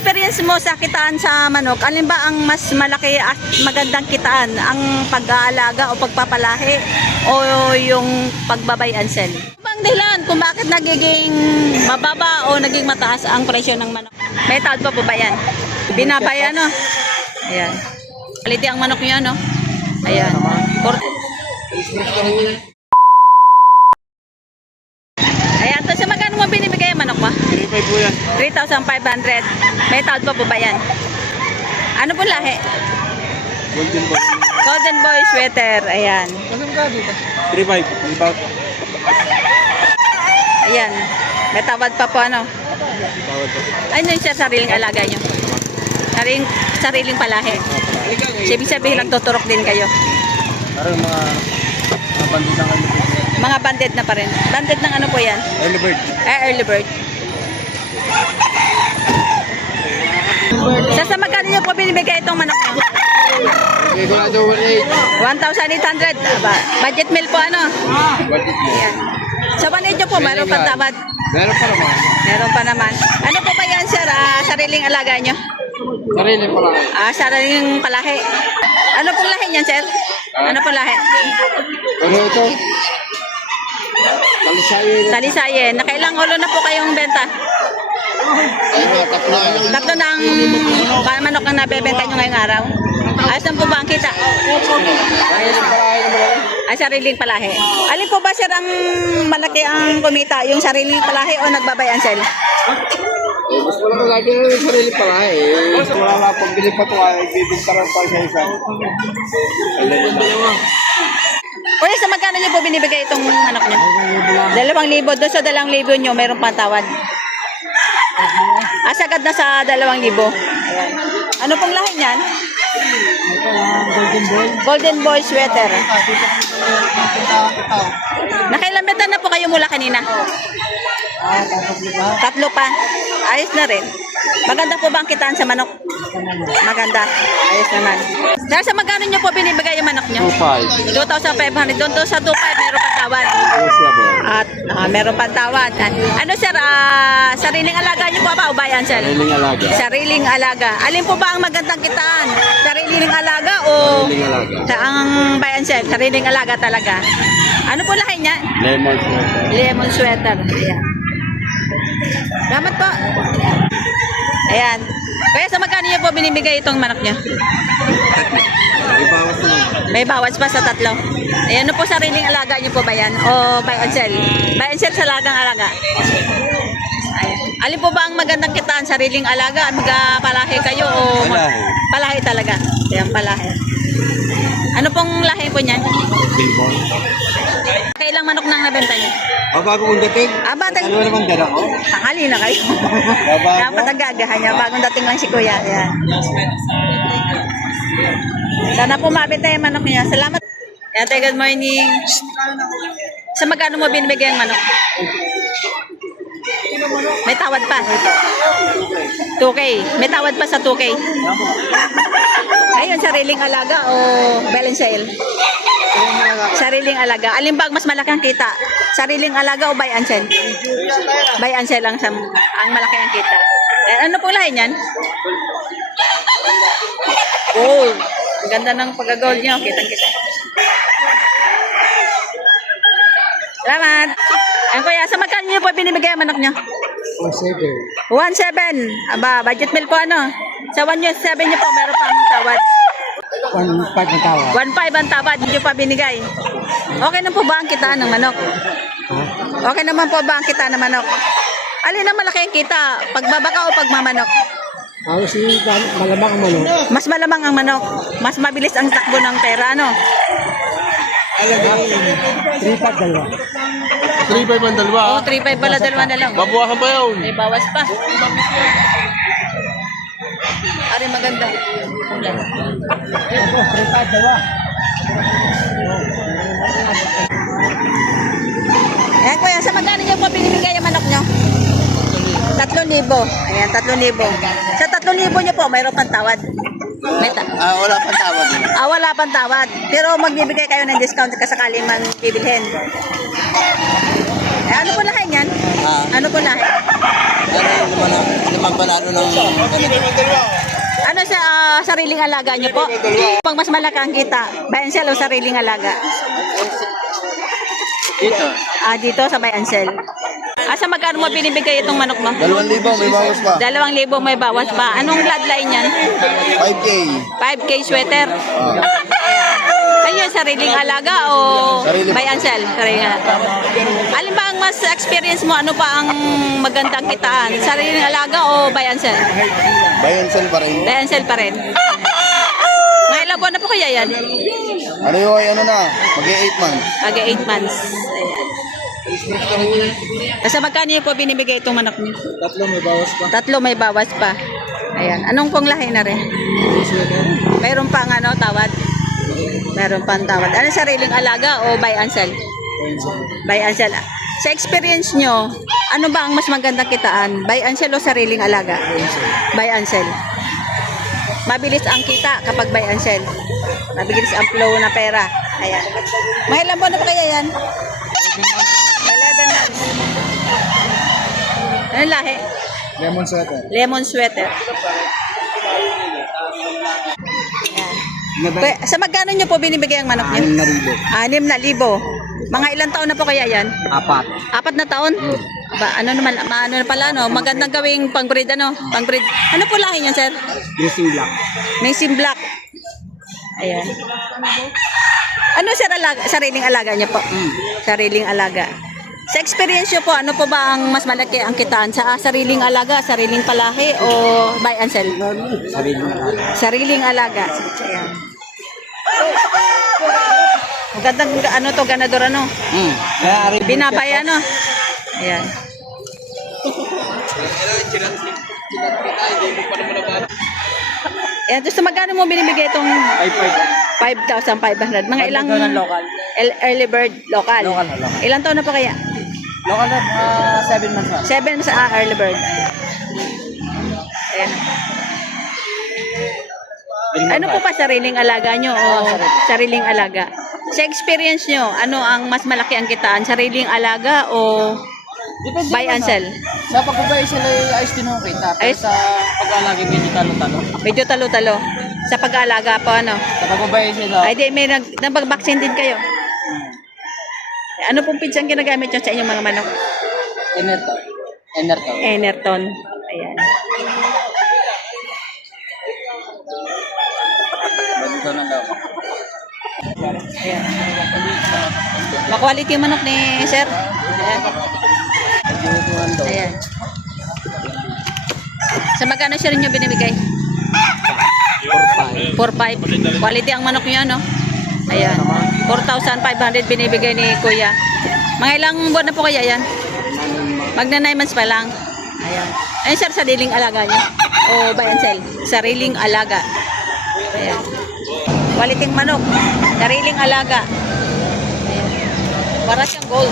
experience mo sa kitaan sa manok, alin ba ang mas malaki at magandang kitaan? Ang pag-aalaga o pagpapalahi o yung pagbabay and sell? Ano bang dahilan kung bakit nagiging mababa o naging mataas ang presyo ng manok? May tawad pa po ba yan? Binabay ano? Ayan. Quality ang manok niya, no? Ayan. Ayan, to sa magkano mo binibigay ang manok mo? 3.5 po yan. 3,500. May tawad pa po ba yan? Ano po lahi? Golden po. Golden Boy Sweater. Ayan. 3.5. Ayan. May tawad pa po ano? Tawad po. Ano yung sariling alaga nyo? Sariling palahi. Ibig sabihin nagtuturok din kayo. Parang mga bandit na kayo. Mga banded na pa rin. Banded ng ano po yan? Early bird. Early bird. Sa magkano nyo po binibigay itong manok nyo? Sigurado 1,800. Aba, budget meal po ano? Budget mo. Ayan. Sa 1,800 nyo po, mayroon pang tamad. Meron pa naman. Meron pa naman. Ano po ba yan, sir? Sariling alaga nyo? Sarili pa lang. Sariling palahi. Ano pong lahi niyan, sir? Ano pong lahi? Ano ito? Talisayo. Talisayen. Nakailang ulo na po kayong benta? Tatlo ng manok ang nabebenta nyo ngayong araw. Ayos na po ba ang kita? Ay, sariling palahi. Alin po ba, sir, ang malaki ang kumita? Yung sariling palahi o nagbabay and sell? Mas wala lagi na yung sarili pa nga eh. Mas wala nga pagbili pa ito ay bibintaran pa sa isa. Kuya, sa magkano nyo po binibigay itong manok nyo? 2,000. Doon sa 2,000 nyo, mayroong pantawad. Sagad na sa 2,000. Ayan. Ano pong lahi niyan? Golden Boy Sweater. Nakailang benta na po kayo mula kanina? Tatlo pa. Ayos na rin. Maganda po ba ang kitaan sa manok? Maganda. Ayos naman. Sir, sa magkano nyo po binibigay yung manok nyo? 2.5. 2,500. Doon sa 2,500 meron pang tawad. At meron pang tawad. Ano, sir? Sariling alaga nyo po ba o bayan, sir? Sariling alaga. Sariling alaga. Alin po ba ang magandang kitaan? Sariling alaga o Sariling alaga. ang bayan, sir? Sariling alaga talaga. Ano po lahi niya? Lemon sweater. Lemon sweater. Ayan. Salamat po. Ayan. Kaya sa magkano niyo po binibigay itong manok niya? Ibawas naman. May bawas pa sa tatlo. Ayan, ano po sariling alaga niyo po ba yan? O buy and sell? Buy and sell sa lagang alaga. Ayan. Alin po ba ang magandang kitaan? Sariling alaga? Magpalahi kayo o Palahi. Palahi talaga. Ayan, palahi. Ano pong lahi po niyan? Lemon. Kailang manok nang nabenta niyo? Bago kong dating. Batang Ano naman dala ko? tanghali na kayo. Babago. Dapat nagagahan niya. Bagong dating lang si Kuya. Ayan. Sana po mabenta yung manok niya. Salamat. Ate, good morning. Sa magkano mo binibigay ang manok? May tawad pa. 2K. May tawad pa sa 2K. Ayun, sariling alaga o balance sale? Sariling alaga. Alin ba ang mas malaki ang kita? Sariling alaga o buy and sell? Buy and sell ang malaki ang kita. Ano po lahi niyan? Gold. Ang ganda ng pag-gold niyo. Kitang-kita. Salamat. Ayun, kuya, sa magkano niyo po binibigay ang manok niyo? 1,700. Aba, budget meal po ano? Sa 1,700 niyo po, meron pa ang tawad. 1.5 na tawa. 1,500 ang tawad, hindi pa binigay. Okay na po ba ang kitaan ng manok? Okay naman po ba ang kitaan ng manok? Alin ang malaki ang kita? Pagbabaka o pagmamanok? Halos malamang ang manok. Mas malamang ang manok. Mas mabilis ang takbo ng pera, ano? 3.5 dalawa. 3.5 ang dalawa. Oo, 3,500 pala, dalawa na lang. Babawasan pa yun. May bawas pa. Ari, maganda. 3.5 dalawa. Ayan, kuya, sa magkano niyo po binibigay ang manok niyo? 3,000. Ayan, 3,000. Sa 3,000 niyo po, mayroon pang tawad. Wala pang tawad. Wala pang tawad. Pero magbibigay kayo ng discount kasakali man bibilhin. Ano po lahi yan? Ano po lahi? limang banano ng ganito. Ano sa sariling alaga niyo po? Pag mas malaki ang kita, buy and sell o sariling alaga? Dito. Dito sa buy and sell. Sa magkano mo binibigay itong manok mo? 2,000, may bawas pa. 2,000 may bawas pa. Anong bloodline yan? 5K. 5K sweater. Ayun, sariling alaga o Sarili. buy and sell? Sariling alaga. Alin ba ang mas experience mo? Ano pa ang magandang kitaan? Sariling alaga o buy and sell? Buy and sell pa rin. Buy and sell pa rin. Mga ilang buwan na po kaya yan? Ano yung ano na? Mag-8 months. Aga 8 months. Ayan. Basta magkano yung po binibigay itong manok niyo? 3 may bawas pa. 3 may bawas pa. Ayan. Anong pong lahi na rin? Mayroon pang tawad? Mayroon pang tawad. Ano sariling alaga o buy and sell? Buy and sell. Sa experience nyo, ano ba ang mas magandang kitaan? Buy and sell o sariling alaga? Buy and sell. Mabilis ang kita kapag buy and sell. Mabilis ang flow na pera. Ayan. May ilang buwan na pa kaya yan? 11 months. Ano lahi? Lemon sweater. Lemon sweater. Ayan. Sa magkano nyo po binibigay ang manok nyo? 6,000. Mga ilang taon na po kaya yan? 4 na taon? Ba, ano naman, ano na pala, no? Magandang gawing pang-breed, Pang-breed. Ano po lahi niyan, sir? Missing black. Missing black. Ayan. Ano, sir, sariling alaga niya po? Sariling alaga. Sa experience niyo po, ano po ba ang mas malaki ang kitaan? Sa sariling alaga, sariling palahi, o buy and sell? Sariling alaga. Ayan. Magandang ganador, Binabay, Ayan. Ayan, so magkano mo binibigay itong 5,500? Mga ilang local. Early bird local. Local. Ilang taon na po kaya? Local na 7 months na. 7 months early bird. Ayan. Ano po pa sariling alaga nyo o sariling alaga? Sa experience nyo, ano ang mas malaki ang kitaan? Sariling alaga o Depende buy and sell? Sa pagbabay sila ay ayos din ang kita. Pero Ayos? sa pag-alagi medyo talo-talo. Medyo talo-talo. Sa pag-aalaga po, Sa pagbabay sila, Ay, di, may nag-vaccine din kayo. Ano pong pinsang ginagamit nyo sa inyong mga manok? Enerto. Enerton. Ayan. Ganito na daw. Ayan. Ma-quality yung manok ni sir. Ayan. Ayan. Sa magkano sir nyo binibigay? 4,500. Quality ang manok nyo, Ayan. 4,500 binibigay ni kuya. Mga ilang buwan na po kaya yan? Magna 9 months pa lang. Ayan. Ayun sir, sariling alaga nyo? O buy and sell? Sariling alaga. Ayan. Quality ang manok. Sariling alaga. Ayan. Para siyang gold.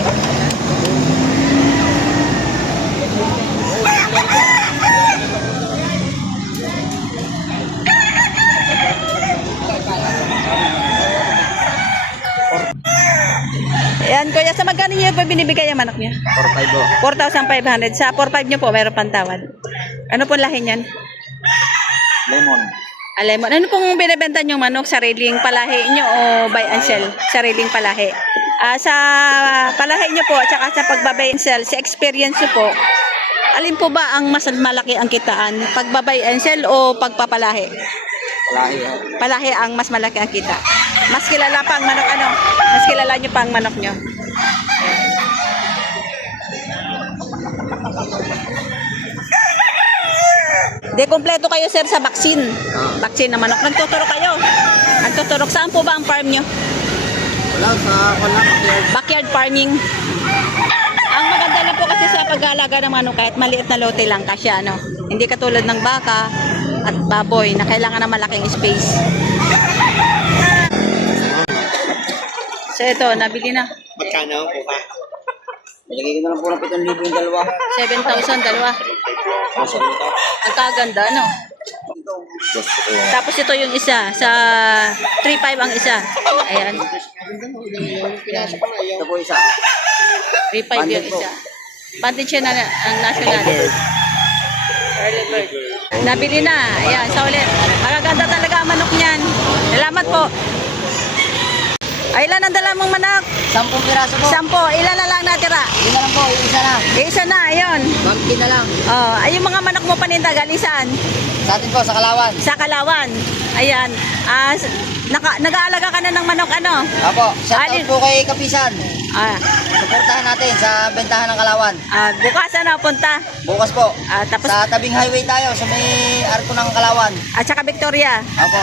Ayan, kuya, sa magkano niyo po binibigay ang manok niya? 4,500. Sa 4,500 niyo po, mayroon pang tawad. Ano po lahi niyan? Lemon. Lemon. Ano pong binibenta niyo manok? Sariling palahi niyo o buy and sell? Sariling palahi. Sa palahi niyo po at saka sa pagbabay and sell, sa experience niyo po, alin po ba ang mas malaki ang kitaan? Pagbabay and sell o pagpapalahi? Palahi ang mas malaki ang kita. Mas kilala pa ang manok Mas kilala niyo pa ang manok niyo. De kompleto kayo sir sa vaccine. Vaccine na manok. Nagtuturo kayo. Nagtuturo. Saan po ba ang farm niyo? Wala, Backyard farming. Ang maganda lang po kasi sa pag-aalaga ng manok, kahit maliit na lote lang kasya, Hindi katulad ng baka at baboy na kailangan ng malaking space. So ito, nabili na. Magkano po ba? Nilagay ko na lang po ng 7,000 yung dalawa. 7,000 dalawa. Ang kaganda, Tapos ito yung isa, sa 3,500 ang isa. Ayan. Ito po isa. 3,500 yung isa. Banded siya na ang national. Early bird. Nabili na. Ayan, sa ulit. Magaganda talaga ang manok niyan. Salamat po. Ay, ilan ang dala mong manok? 10 piraso po. 10. Ilan na lang natira? Yun na lang po, yung isa na. Isa na, ayun. 20 na lang. Oh, ay yung mga manok mo paninda galing saan? Sa atin po, sa Kalawan. Sa Kalawan. Ayan. Nag-aalaga ka na ng manok ano? Apo, Alin? shoutout po kay Kapisan. Ah, Suportahan natin sa bentahan ng Kalawan. bukas na punta. Bukas po. Tapos Sa tabing highway tayo, sa may arko ng Kalawan. at saka Victoria. Apo.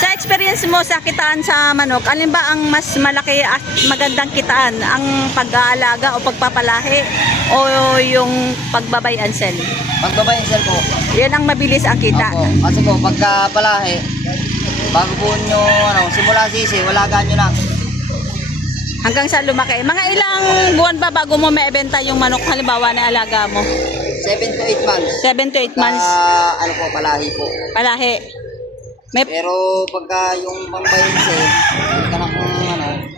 Sa experience mo sa kitaan sa manok, alin ba ang mas malaki at magandang kitaan? Ang pag-aalaga o pagpapalahi o yung pagbabay and sell? Magbabayin sir po. Yan ang mabilis ang kita. Apo. Kasi po, pagka palahe, bago po nyo, simula sisi, wala ganyo lang. Hanggang sa lumaki. Mga ilang buwan ba bago mo maibenta yung manok halimbawa na alaga mo? 7 to 8 months. 7 to 8 months Ano po, palahi po. palahi. May Pero pagka yung pambayin sir, hindi ka na kung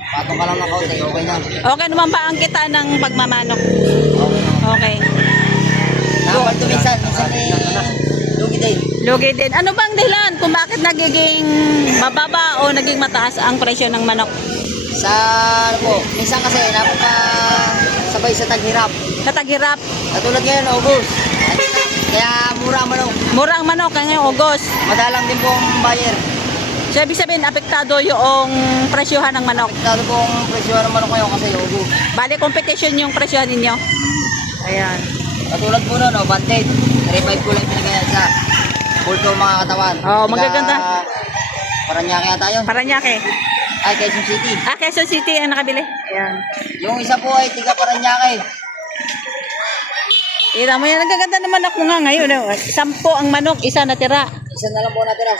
patong ka lang ng kaunti, okay na. okay naman ba ang kita ng pagmamanok? Okay na. Okay. Nakapalto minsan may lugi din. Lugi din. Ano bang dahilan kung bakit nagiging mababa o naging mataas ang presyo ng manok? Sa ano po, minsan kasi sabay sa taghirap. Nataghirap. Katulad ngayon, August. Kaya mura ang manok. Mura ang manok ngayong August. Madalang din po ang buyer. So, ibig sabihin, apektado yung presyohan ng manok. Apektado po ang presyo ng manok ngayon kasi August. Bali, competition yung presyohan ninyo. Ayan. Katulad po nun, banded. 3.5 ko lang pinagaya sa pulto mga katawan. Oo, magaganda. Paranaque yata yun. Paranaque. Ay, Quezon City. Quezon City ang nakabili. Ayan. Yung isa po ay tiga Paranaque. Ira mo yan, nagaganda naman ako nga ngayon. 10 ang manok, isa natira. Isa na lang po natira.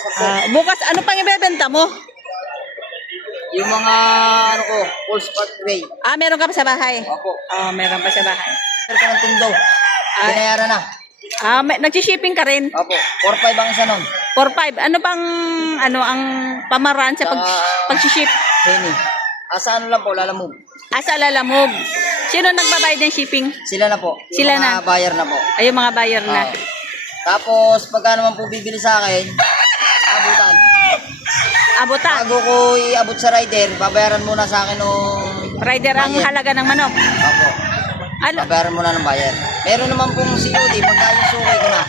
Bukas, ano pang ibebenta mo? Yung mga full spot gray. Meron ka pa sa bahay? Opo. Meron pa sa bahay. Meron ka ng tundo. Binayaran na. Nag-shipping ka rin? Opo. 4.5 ang isa nun. 4-5. Ano pang, ang pamaraan sa pag-ship? Penny. Sa ano lang po, lalamove. Sa Lalamove. Sino nagbabayad ng shipping? Sila na po. Yung Sila mga na. buyer na po. Ay, yung mga buyer na. Tapos, pagka naman po bibili sa akin, abutan. Abutan. Bago ko iabot sa rider, babayaran muna sa akin nung Rider ang buyer. halaga ng manok. Opo. Ano? Babayaran muna ng buyer. Meron naman pong COD, pagka yung sukay ko na.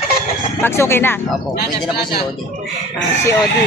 Magsuki na. Opo, pwede na po COD. COD.